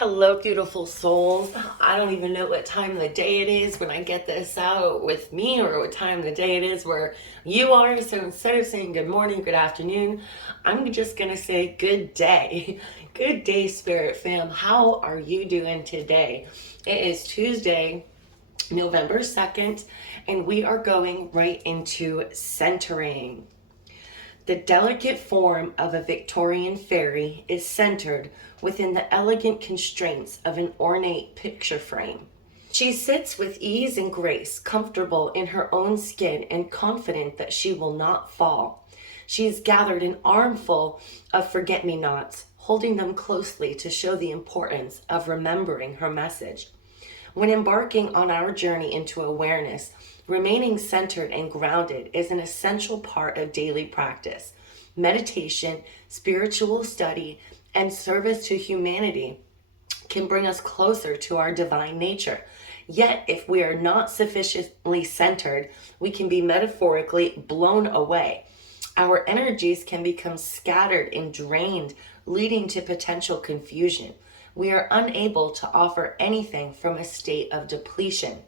Hello, beautiful souls. I don't even know what time of the day it is when I get this out with me or what time of the day it is where you are. So instead of saying good morning, good afternoon, I'm just going to say good day. Good day, Spirit fam. How are you doing today? It is Tuesday, November 2nd, and we are going right into centering. The delicate form of a Victorian fairy is centered within the elegant constraints of an ornate picture frame. She sits with ease and grace, comfortable in her own skin and confident that she will not fall. She has gathered an armful of forget-me-nots, holding them closely to show the importance of remembering her message. When embarking on our journey into awareness, remaining centered and grounded is an essential part of daily practice. Meditation, spiritual study, and service to humanity can bring us closer to our divine nature. Yet, if we are not sufficiently centered, we can be metaphorically blown away. Our energies can become scattered and drained, leading to potential confusion. We are unable to offer anything from a state of depletion.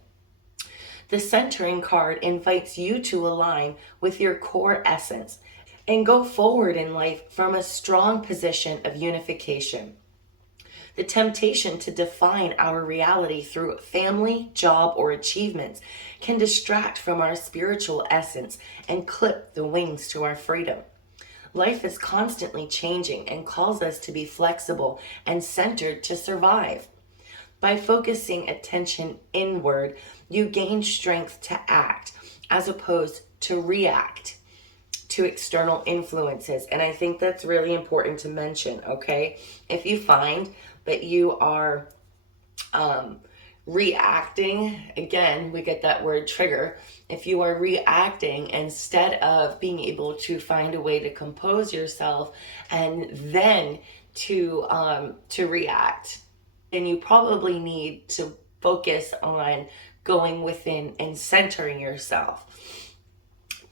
The centering card invites you to align with your core essence and go forward in life from a strong position of unification. The temptation to define our reality through family, job, or achievements can distract from our spiritual essence and clip the wings to our freedom. Life is constantly changing and calls us to be flexible and centered to survive. By focusing attention inward, you gain strength to act as opposed to react to external influences. And I think that's really important to mention, okay? If you find that you are reacting, again, we get that word trigger. If you are reacting instead of being able to find a way to compose yourself and then to react, then you probably need to focus on going within and centering yourself.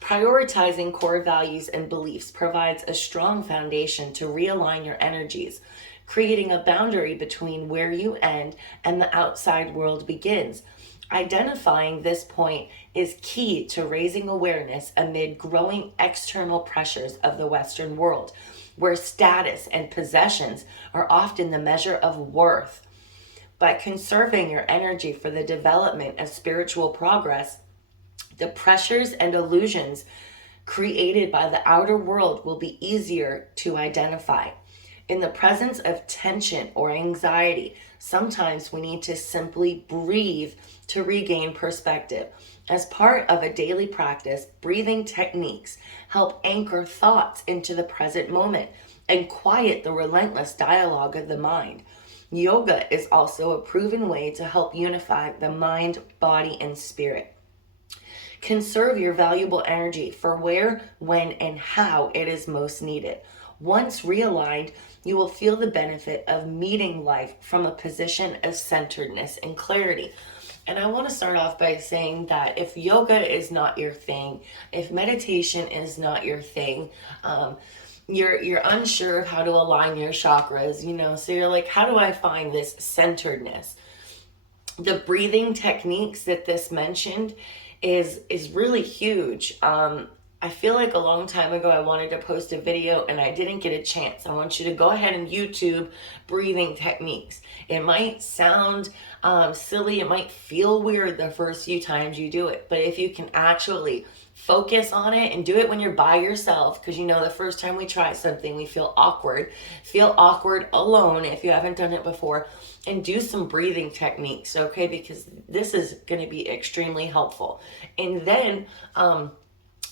Prioritizing core values and beliefs provides a strong foundation to realign your energies, creating a boundary between where you end and the outside world begins. Identifying this point is key to raising awareness amid growing external pressures of the Western world, where status and possessions are often the measure of worth. By conserving your energy for the development of spiritual progress, the pressures and illusions created by the outer world will be easier to identify. In the presence of tension or anxiety, sometimes we need to simply breathe to regain perspective. As part of a daily practice, breathing techniques help anchor thoughts into the present moment and quiet the relentless dialogue of the mind. Yoga is also a proven way to help unify the mind, body, and spirit. Conserve your valuable energy for where, when, and how it is most needed. Once realigned, you will feel the benefit of meeting life from a position of centeredness and clarity. And I want to start off by saying that if yoga is not your thing, if meditation is not your thing, you're unsure of how to align your chakras, so you're like, how do I find this centeredness? The breathing techniques that this mentioned is really huge. I feel like a long time ago I wanted to post a video and I didn't get a chance. I want you to go ahead and YouTube breathing techniques. It might sound silly, it might feel weird the first few times you do it, but if you can actually focus on it and do it when you're by yourself, because the first time we try something we feel awkward alone if you haven't done it before, and do some breathing techniques, okay? Because this is going to be extremely helpful. And then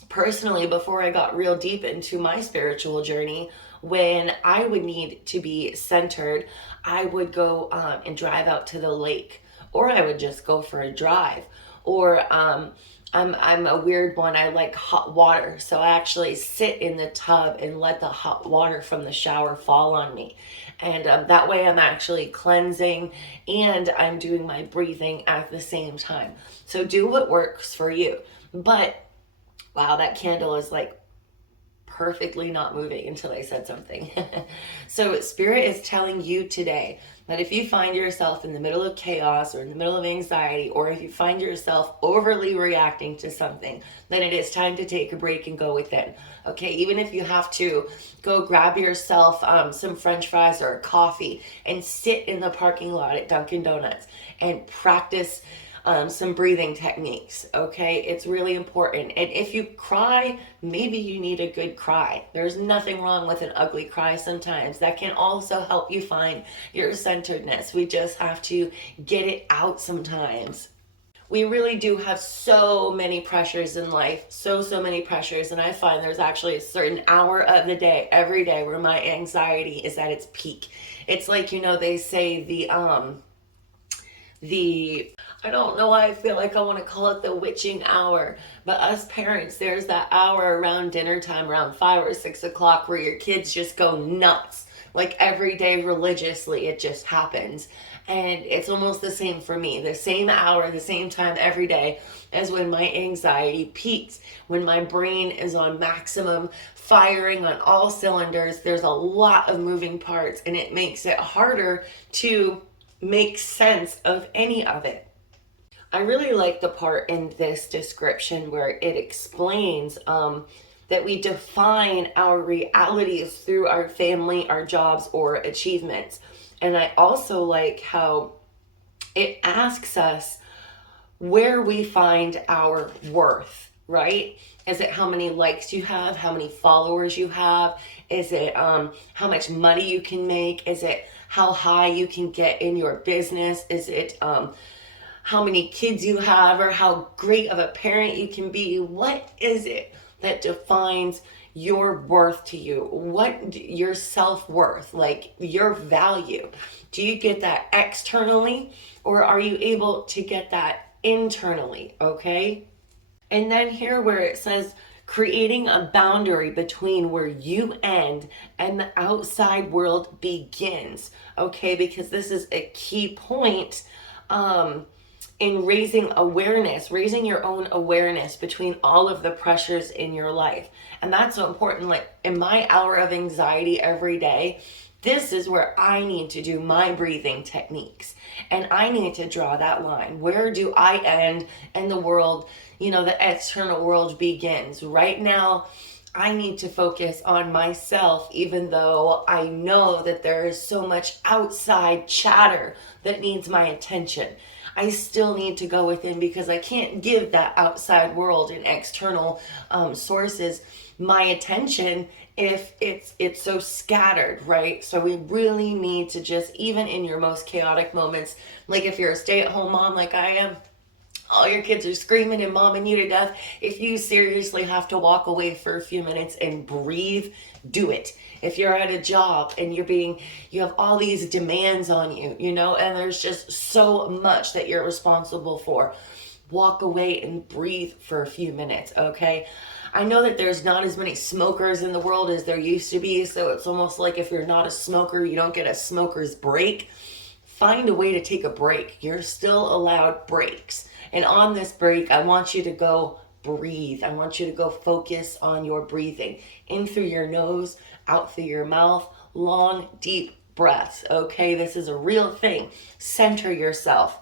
personally, before I got real deep into my spiritual journey, when I would need to be centered, I would go and drive out to the lake, or I would just go for a drive, or I'm a weird one. I like hot water, so I actually sit in the tub and let the hot water from the shower fall on me. And that way I'm actually cleansing and I'm doing my breathing at the same time. So do what works for you. But wow, that candle is like perfectly not moving until I said something. So Spirit is telling you today that if you find yourself in the middle of chaos or in the middle of anxiety, or if you find yourself overly reacting to something, then it is time to take a break and go within. Okay, even if you have to go grab yourself some French fries or a coffee and sit in the parking lot at Dunkin' Donuts and practice some breathing techniques. Okay, it's really important. And if you cry, maybe you need a good cry. There's nothing wrong with an ugly cry sometimes. That can also help you find your centeredness. We just have to get it out sometimes. We really do have so many pressures in life, so many pressures. And I find there's actually a certain hour of the day, every day, where my anxiety is at its peak. It's like, they say I don't know why I feel like I want to call it the witching hour, but us parents, there's that hour around dinner time, around 5 or 6 o'clock, where your kids just go nuts. Like every day religiously, it just happens. And it's almost the same for me. The same hour, the same time every day as when my anxiety peaks, when my brain is on maximum firing on all cylinders. There's a lot of moving parts, and it makes it harder to make sense of any of it. I really like the part in this description where it explains that we define our realities through our family, our jobs, or achievements. And I also like how it asks us where we find our worth, right? Is it how many likes you have, how many followers you have? Is it how much money you can make? Is it how high you can get in your business? Is it how many kids you have, or how great of a parent you can be? What is it that defines your worth to you? What your self-worth, like your value? Do you get that externally, or are you able to get that internally? Okay. And then here where it says creating a boundary between where you end and the outside world begins. Okay, because this is a key point in raising awareness, raising your own awareness between all of the pressures in your life. And that's so important. Like in my hour of anxiety every day, this is where I need to do my breathing techniques. And I need to draw that line. Where do I end and the world, the external world begins? Right now, I need to focus on myself, even though I know that there is so much outside chatter that needs my attention. I still need to go within, because I can't give that outside world and external sources my attention if it's so scattered, right? So we really need to just, even in your most chaotic moments, like if you're a stay-at-home mom like I am, all your kids are screaming and momming you to death. If you seriously have to walk away for a few minutes and breathe, do it. If you're at a job and you have all these demands on you, and there's just so much that you're responsible for, walk away and breathe for a few minutes, okay? I know that there's not as many smokers in the world as there used to be, so it's almost like if you're not a smoker, you don't get a smoker's break. Find a way to take a break. You're still allowed breaks. And on this break, I want you to go breathe. I want you to go focus on your breathing. In through your nose, out through your mouth, long, deep breaths. Okay, this is a real thing. Center yourself.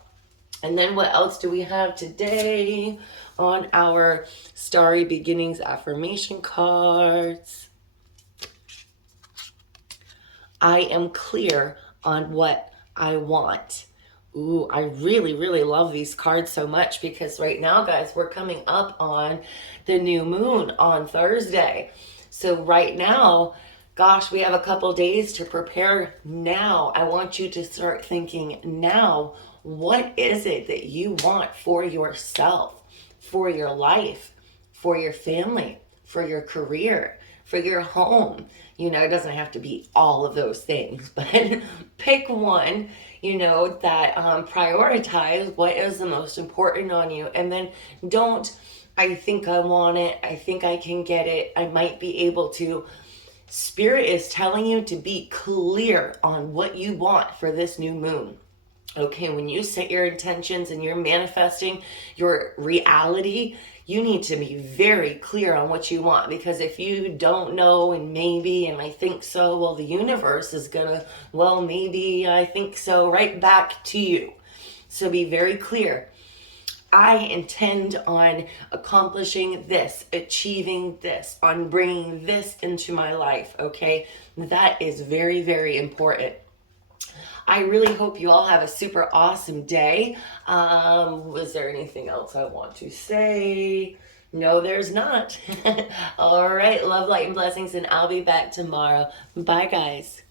And then what else do we have today on our Starry Beginnings affirmation cards? I am clear on what I want. Ooh, I really, really love these cards so much, because right now, guys, we're coming up on the new moon on Thursday. So right now, gosh, we have a couple days to prepare now. I want you to start thinking now, what is it that you want for yourself, for your life, for your family, for your career, for your home? It doesn't have to be all of those things, but pick one, that prioritize what is the most important on you. And then don't, I think I want it, I think I can get it, I might be able to. Spirit is telling you to be clear on what you want for this new moon. Okay, when you set your intentions and you're manifesting your reality, you need to be very clear on what you want, because if you don't know and maybe and I think so, well, the universe is gonna, well, maybe I think so, right back to you. So be very clear. I intend on accomplishing this, achieving this, on bringing this into my life, okay? That is very, very important. I really hope you all have a super awesome day. Was there anything else I want to say? No, there's not. All right, love, light, and blessings, and I'll be back tomorrow. Bye, guys.